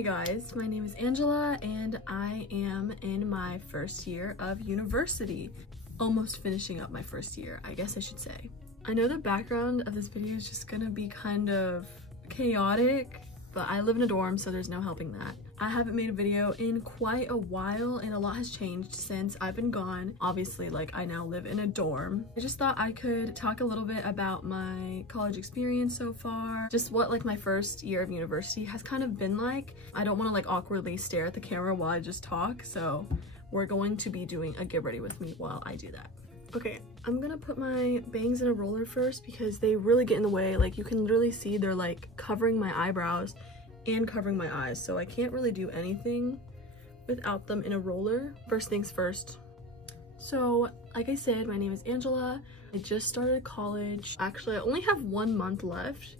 Hey guys, my name is Angela and I am in my first year of university. Almost finishing up my first year, I guess I should say. I know the background of this video is just gonna be kind of chaotic, but I live in a dorm, so there's no helping that. I haven't made a video in quite a while and a lot has changed since I've been gone. Obviously, like, I now live in a dorm. I just thought I could talk a little bit about my college experience so far, just what like my first year of university has kind of been like. I don't want to like awkwardly stare at the camera while I just talk, so we're going to be doing a get ready with me while I do that. Okay, I'm gonna put my bangs in a roller first because they really get in the way. Like, you can literally see they're like covering my eyebrows and covering my eyes, so I can't really do anything without them in a roller. First things first. So like I said, my name is Angela. I just started college. Actually, I only have 1 month left.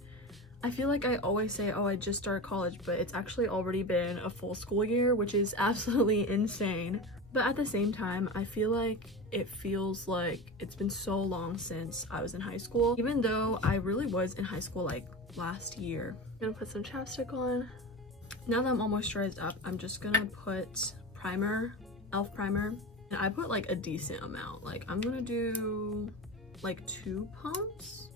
I feel like I always say, oh, I just started college, but it's actually already been a full school year, which is absolutely insane. But at the same time, I feel like it feels like it's been so long since I was in high school, even though I really was in high school like last year. I'm gonna put some chapstick on. Now that I'm all moisturized up, I'm just gonna put primer, e.l.f. primer. And I put like a decent amount. Like, I'm gonna do like 2 pumps,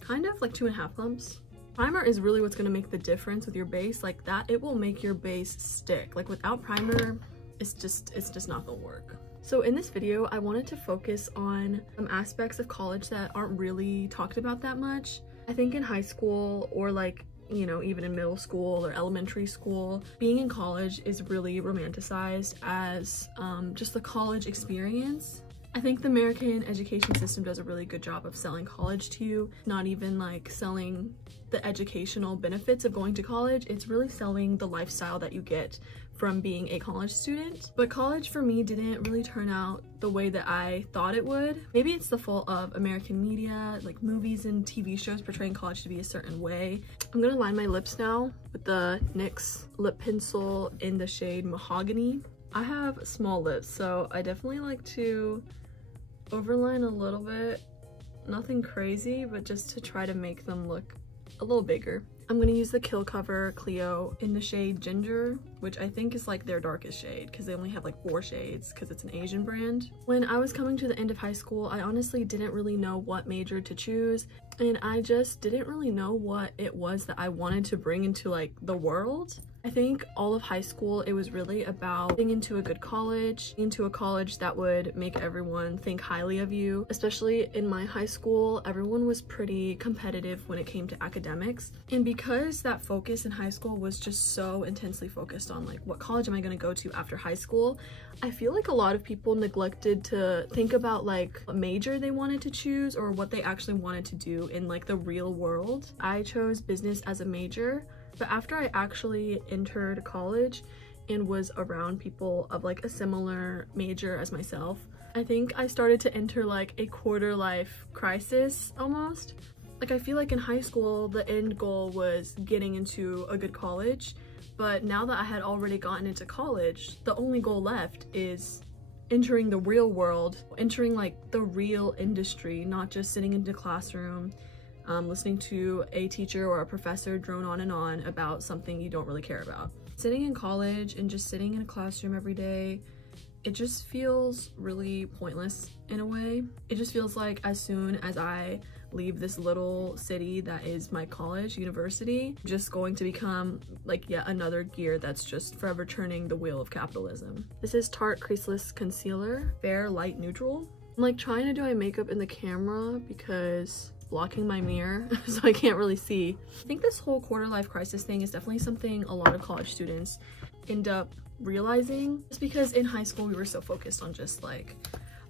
kind of like 2.5 pumps. Primer is really what's gonna make the difference with your base. Like that, it will make your base stick. Like without primer, it's just not gonna work. So in this video, I wanted to focus on some aspects of college that aren't really talked about that much. I think in high school, or like, you know, even in middle school or elementary school, being in college is really romanticized as just the college experience. I think the American education system does a really good job of selling college to you, not even like selling the educational benefits of going to college. It's really selling the lifestyle that you get from being a college student. But college for me didn't really turn out the way that I thought it would. Maybe it's the fault of American media, like movies and TV shows portraying college to be a certain way. I'm gonna line my lips now with the NYX lip pencil in the shade Mahogany. I have small lips, so I definitely like to overline a little bit. Nothing crazy, but just to try to make them look a little bigger. I'm gonna use the Kill Cover Clio in the shade Ginger, which I think is like their darkest shade because they only have like 4 shades because it's an Asian brand. When I was coming to the end of high school, I honestly didn't really know what major to choose, and I just didn't really know what it was that I wanted to bring into like the world. I think all of high school, it was really about getting into a good college, into a college that would make everyone think highly of you. Especially in my high school, everyone was pretty competitive when it came to academics. And because that focus in high school was just so intensely focused on like, what college am I gonna go to after high school, I feel like a lot of people neglected to think about like what major they wanted to choose or what they actually wanted to do in like the real world. I chose business as a major. But after I actually entered college and was around people of like a similar major as myself, I think I started to enter like a quarter life crisis almost. Like, I feel like in high school, the end goal was getting into a good college. But now that I had already gotten into college, the only goal left is entering the real world, entering like the real industry, not just sitting in the classroom, listening to a teacher or a professor drone on and on about something you don't really care about. Sitting in college and just sitting in a classroom every day, it just feels really pointless in a way. It just feels like as soon as I leave this little city that is my college, university, I'm just going to become like yet another gear that's just forever turning the wheel of capitalism. This is Tarte Creaseless Concealer, Fair Light Neutral. I'm like trying to do my makeup in the camera because blocking my mirror so I can't really see. I think this whole quarter life crisis thing is definitely something a lot of college students end up realizing, just because in high school we were so focused on just like,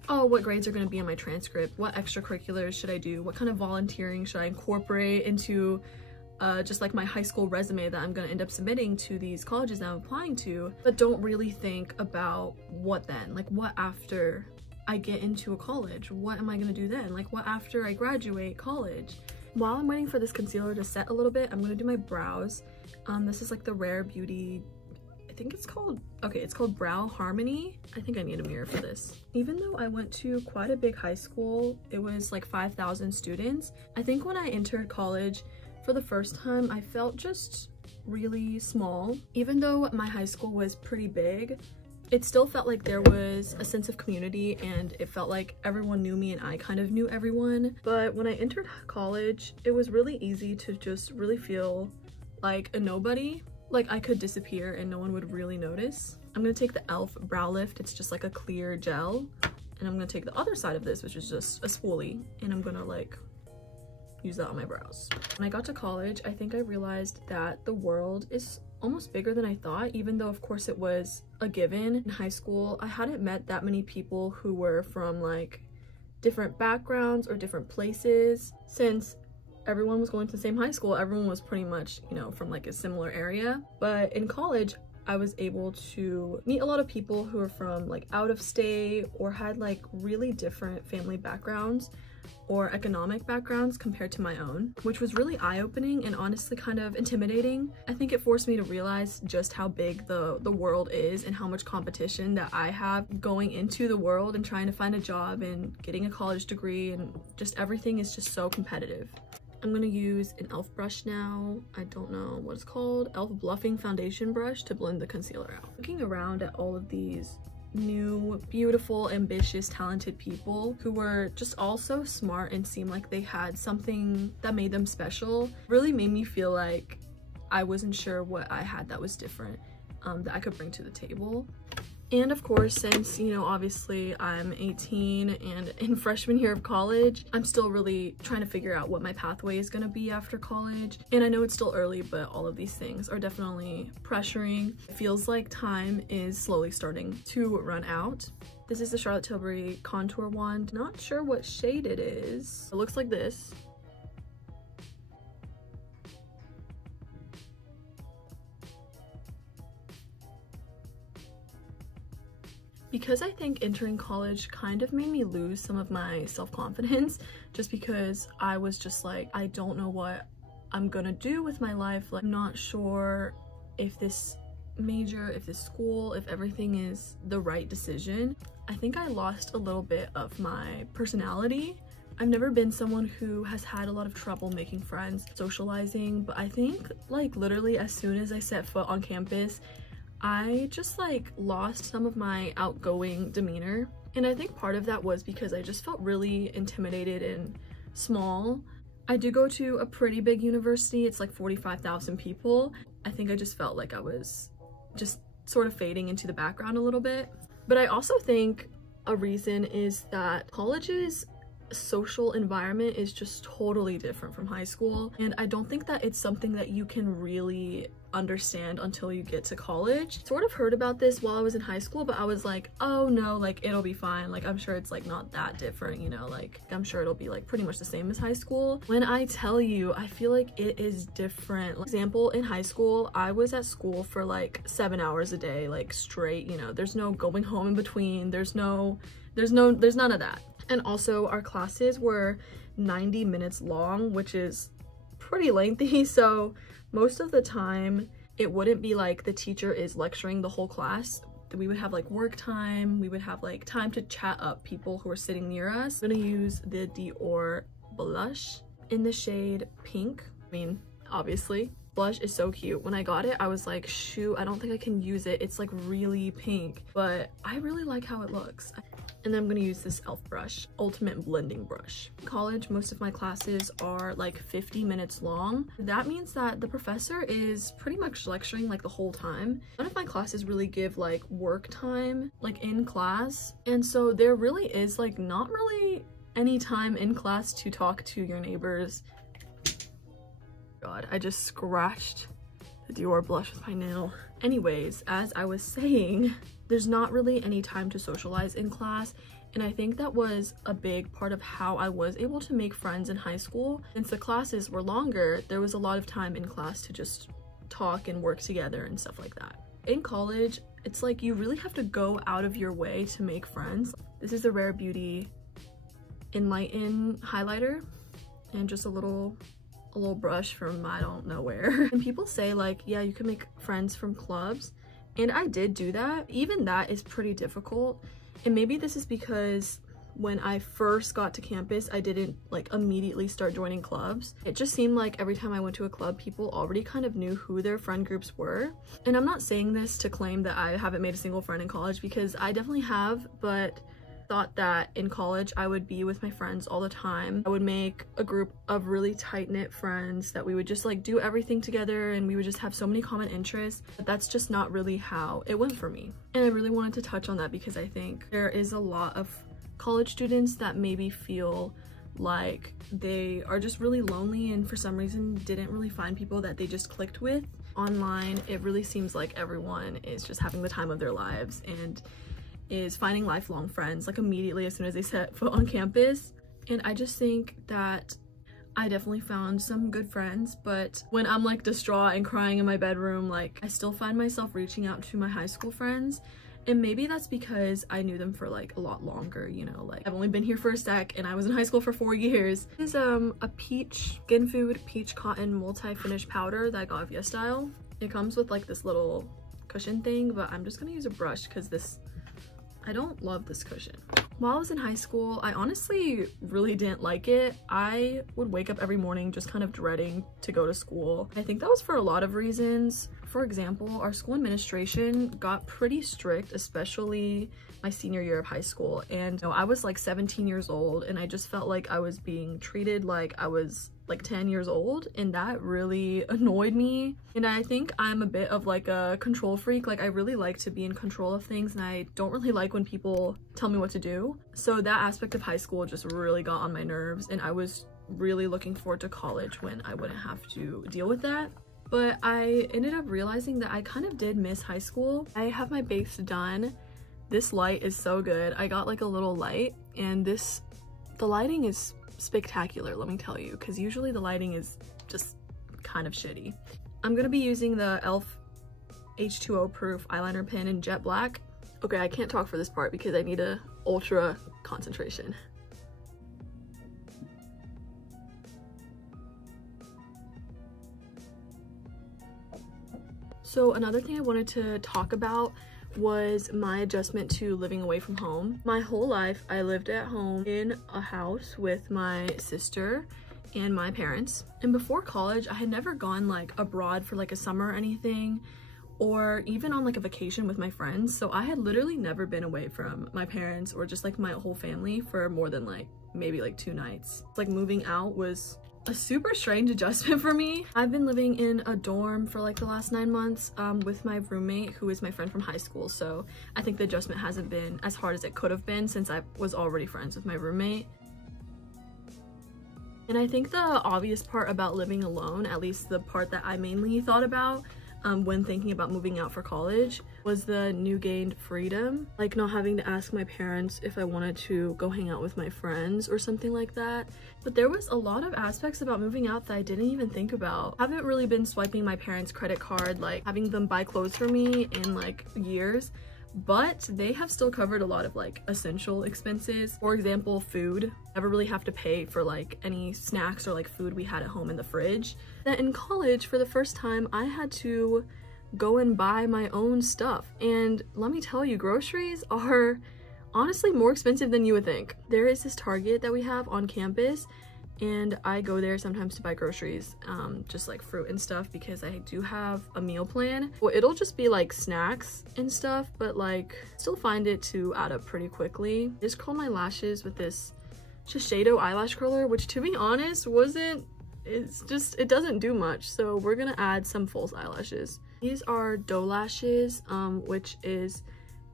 oh, what grades are going to be on my transcript, what extracurriculars should I do, what kind of volunteering should I incorporate into just like my high school resume that I'm going to end up submitting to these colleges that I'm applying to, but don't really think about what then, like what after I get into a college, what am I gonna do then? Like, what after I graduate college? While I'm waiting for this concealer to set a little bit, I'm gonna do my brows. This is like the Rare Beauty, I think it's called, okay, it's called Brow Harmony. I think I need a mirror for this. Even though I went to quite a big high school, it was like 5,000 students. I think when I entered college for the first time, I felt just really small. Even though my high school was pretty big, it still felt like there was a sense of community, and it felt like everyone knew me and I kind of knew everyone. But when I entered college, it was really easy to just really feel like a nobody. Like I could disappear and no one would really notice. I'm gonna take the e.l.f. brow lift. It's just like a clear gel. And I'm gonna take the other side of this, which is just a spoolie, and I'm gonna like use that on my brows. When I got to college, I think I realized that the world is almost bigger than I thought, even though of course it was a given. In high school, I hadn't met that many people who were from like different backgrounds or different places. Since everyone was going to the same high school, everyone was pretty much, you know, from like a similar area. But in college, I was able to meet a lot of people who were from like out of state or had like really different family backgrounds or economic backgrounds compared to my own, which was really eye-opening and honestly kind of intimidating. I think it forced me to realize just how big the world is and how much competition that I have going into the world and trying to find a job and getting a college degree, and just everything is just so competitive. I'm gonna use an e.l.f. brush now. I don't know what it's called. e.l.f. Bluffing Foundation Brush to blend the concealer out. Looking around at all of these new, beautiful, ambitious, talented people who were just all so smart and seemed like they had something that made them special really made me feel like I wasn't sure what I had that was different, that I could bring to the table. And of course, since, you know, obviously I'm 18 and in freshman year of college, I'm still really trying to figure out what my pathway is gonna be after college. And I know it's still early, but all of these things are definitely pressuring. It feels like time is slowly starting to run out. This is the Charlotte Tilbury contour wand. Not sure what shade it is. It looks like this. Because I think entering college kind of made me lose some of my self-confidence, just because I was just like, I don't know what I'm gonna do with my life. Like, I'm not sure if this major, if this school, if everything is the right decision. I think I lost a little bit of my personality. I've never been someone who has had a lot of trouble making friends, socializing, but I think like literally as soon as I set foot on campus, I just like lost some of my outgoing demeanor. And I think part of that was because I just felt really intimidated and small. I do go to a pretty big university. It's like 45,000 people. I think I just felt like I was just sort of fading into the background a little bit. But I also think a reason is that college's social environment is just totally different from high school, and I don't think that it's something that you can really understand until you get to college. Sort of heard about this while I was in high school, but I was like, oh no, like it'll be fine, like I'm sure it's like not that different, you know, like I'm sure it'll be like pretty much the same as high school. When I tell you, I feel like it is different. For example, in high school I was at school for like 7 hours a day, like straight, you know, there's no going home in between, there's none of that. And also our classes were 90 minutes long, which is pretty lengthy. So most of the time it wouldn't be like the teacher is lecturing the whole class. We would have like work time, we would have like time to chat up people who are sitting near us. I'm gonna use the Dior blush in the shade Pink. I mean, obviously. Blush is so cute. When I got it, I was like, shoot, I don't think I can use it. It's like really pink, but I really like how it looks. And then I'm gonna use this e.l.f. brush, Ultimate Blending Brush. In college, most of my classes are like 50 minutes long. That means that the professor is pretty much lecturing like the whole time. None of my classes really give like work time, like in class. And so there really is like not really any time in class to talk to your neighbors. God, I just scratched the Dior blush with my nail. Anyways, as I was saying, there's not really any time to socialize in class, and I think that was a big part of how I was able to make friends in high school. Since the classes were longer, there was a lot of time in class to just talk and work together and stuff like that. In college, it's like you really have to go out of your way to make friends. This is the Rare Beauty Enlighten highlighter, and just a little brush from I don't know where. And people say like, yeah, you can make friends from clubs, and I did do that. Even that is pretty difficult, and maybe this is because when I first got to campus, I didn't like immediately start joining clubs. It just seemed like every time I went to a club, people already kind of knew who their friend groups were. And I'm not saying this to claim that I haven't made a single friend in college, because I definitely have, but thought that in college I would be with my friends all the time. I would make a group of really tight-knit friends that we would just like do everything together, and we would just have so many common interests. But that's just not really how it went for me. And I really wanted to touch on that because I think there is a lot of college students that maybe feel like they are just really lonely and for some reason didn't really find people that they just clicked with. Online, it really seems like everyone is just having the time of their lives and is finding lifelong friends like immediately as soon as they set foot on campus. And I just think that I definitely found some good friends, but when I'm like distraught and crying in my bedroom, like I still find myself reaching out to my high school friends. And maybe that's because I knew them for like a lot longer, you know, like I've only been here for a sec and I was in high school for 4 years. This is a peach Skin Food peach cotton multi-finish powder that I got via Style. It comes with like this little cushion thing, but I'm just gonna use a brush because I don't love this cushion. While I was in high school, I honestly really didn't like it. I would wake up every morning just kind of dreading to go to school. I think that was for a lot of reasons. For example, our school administration got pretty strict, especially my senior year of high school. And you know, I was like 17 years old and I just felt like I was being treated like I was like 10 years old, and that really annoyed me. And I think I'm a bit of like a control freak. Like I really like to be in control of things, and I don't really like when people tell me what to do. So that aspect of high school just really got on my nerves, and I was really looking forward to college when I wouldn't have to deal with that. But I ended up realizing that I kind of did miss high school. I have my base done. This light is so good. I got like a little light, and the lighting is spectacular, let me tell you, because usually the lighting is just kind of shitty. I'm gonna be using the e.l.f. H2O proof eyeliner pen in jet black. Okay, I can't talk for this part because I need a ultra concentration. So another thing I wanted to talk about was my adjustment to living away from home. My whole life I lived at home in a house with my sister and my parents, and before college I had never gone like abroad for like a summer or anything, or even on like a vacation with my friends. So I had literally never been away from my parents or just like my whole family for more than like maybe like 2 nights. Like moving out was a super strange adjustment for me. I've been living in a dorm for like the last 9 months with my roommate, who is my friend from high school. So I think the adjustment hasn't been as hard as it could have been since I was already friends with my roommate. And I think the obvious part about living alone, at least the part that I mainly thought about when thinking about moving out for college, was the new gained freedom. Like not having to ask my parents if I wanted to go hang out with my friends or something like that. But there was a lot of aspects about moving out that I didn't even think about. I haven't really been swiping my parents' credit card, like having them buy clothes for me in like years, but they have still covered a lot of like essential expenses. For example, food. Never really have to pay for like any snacks or like food we had at home in the fridge. That in college, for the first time, I had to go and buy my own stuff. And let me tell you, groceries are honestly more expensive than you would think. There is this Target that we have on campus, and I go there sometimes to buy groceries, just like fruit and stuff, because I do have a meal plan. Well, it'll just be like snacks and stuff, but like still find it to add up pretty quickly. I just curled my lashes with this Shiseido eyelash curler, which to be honest it doesn't do much. So we're gonna add some false eyelashes. These are Doe Lashes, which is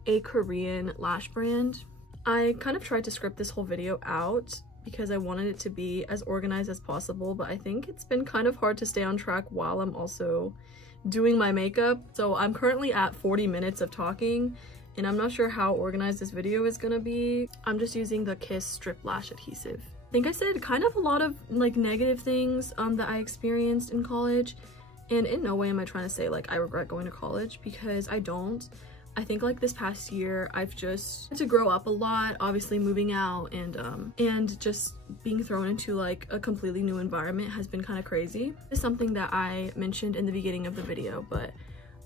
a Korean lash brand. I kind of tried to script this whole video out because I wanted it to be as organized as possible, but I think it's been kind of hard to stay on track while I'm also doing my makeup. So I'm currently at 40 minutes of talking, and I'm not sure how organized this video is gonna be. I'm just using the Kiss Strip Lash Adhesive. I think I said kind of a lot of like negative things that I experienced in college, and in no way am I trying to say like I regret going to college, because I don't. I think like this past year I've just had to grow up a lot, obviously moving out and just being thrown into like a completely new environment has been kind of crazy. It's something that I mentioned in the beginning of the video, but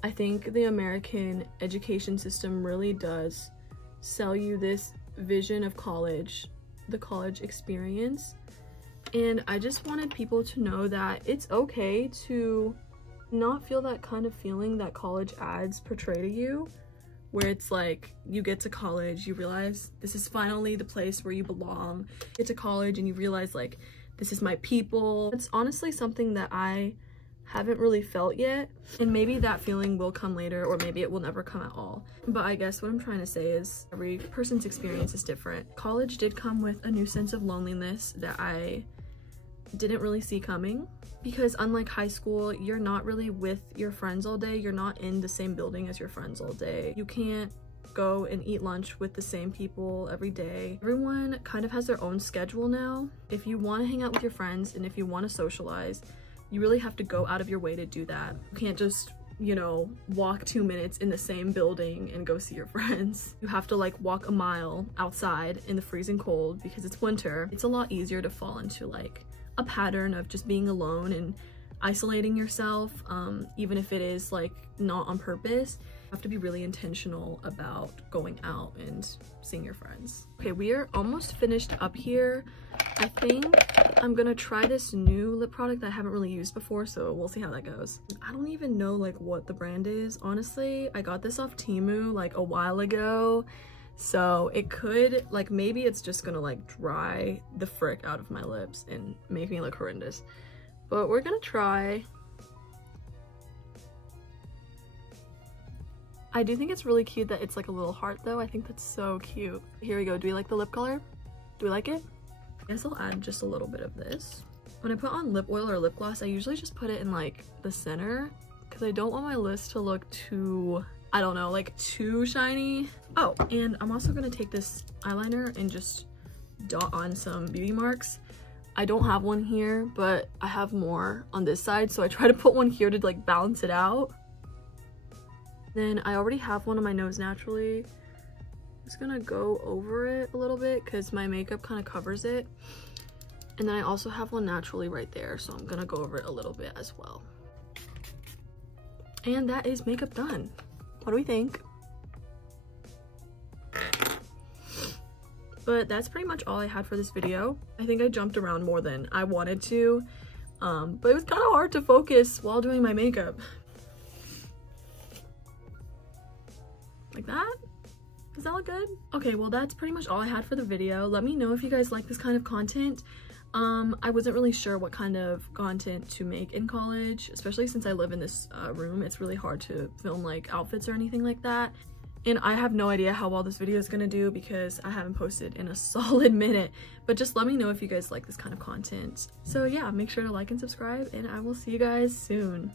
I think the American education system really does sell you this vision of college, the college experience. And I just wanted people to know that it's okay to not feel that kind of feeling that college ads portray to you, where it's like you get to college, you realize this is finally the place where you belong. You get to college and you realize like, this is my people. It's honestly something that I haven't really felt yet, and maybe that feeling will come later, or maybe it will never come at all. But I guess what I'm trying to say is every person's experience is different. College did come with a new sense of loneliness that I didn't really see coming, because unlike high school, you're not really with your friends all day. You're not in the same building as your friends all day. You can't go and eat lunch with the same people every day. Everyone kind of has their own schedule now. If you want to hang out with your friends and if you want to socialize, you really have to go out of your way to do that. You can't just, you know, walk 2 minutes in the same building and go see your friends. You have to like walk a mile outside in the freezing cold because it's winter. It's a lot easier to fall into like a pattern of just being alone and isolating yourself, even if it is like not on purpose. You have to be really intentional about going out and seeing your friends. Okay, we are almost finished up here. I think I'm gonna try this new lip product that I haven't really used before, so we'll see how that goes. I don't even know like what the brand is, honestly. I got this off Temu like a while ago, so it could, like, maybe it's just gonna like dry the frick out of my lips and make me look horrendous. But we're gonna try. I do think it's really cute that it's like a little heart though. I think that's so cute. Here we go. Do we like the lip color? Do we like it? I guess I'll add just a little bit of this. When I put on lip oil or lip gloss, I usually just put it in like the center because I don't want my lips to look too, I don't know, like too shiny. Oh, and I'm also gonna take this eyeliner and just dot on some beauty marks. I don't have one here, but I have more on this side, so I try to put one here to like balance it out. Then I already have one on my nose naturally. I'm just gonna go over it a little bit because my makeup kind of covers it. And then I also have one naturally right there, so I'm gonna go over it a little bit as well. And that is makeup done. What do we think? But that's pretty much all I had for this video. I think I jumped around more than I wanted to, but it was kind of hard to focus while doing my makeup. Like that? Does that look good? Okay, well that's pretty much all I had for the video. Let me know if you guys like this kind of content. I wasn't really sure what kind of content to make in college, especially since I live in this room. It's really hard to film like outfits or anything like that. And I have no idea how well this video is gonna do because I haven't posted in a solid minute. But just let me know if you guys like this kind of content. So yeah, make sure to like and subscribe, and I will see you guys soon.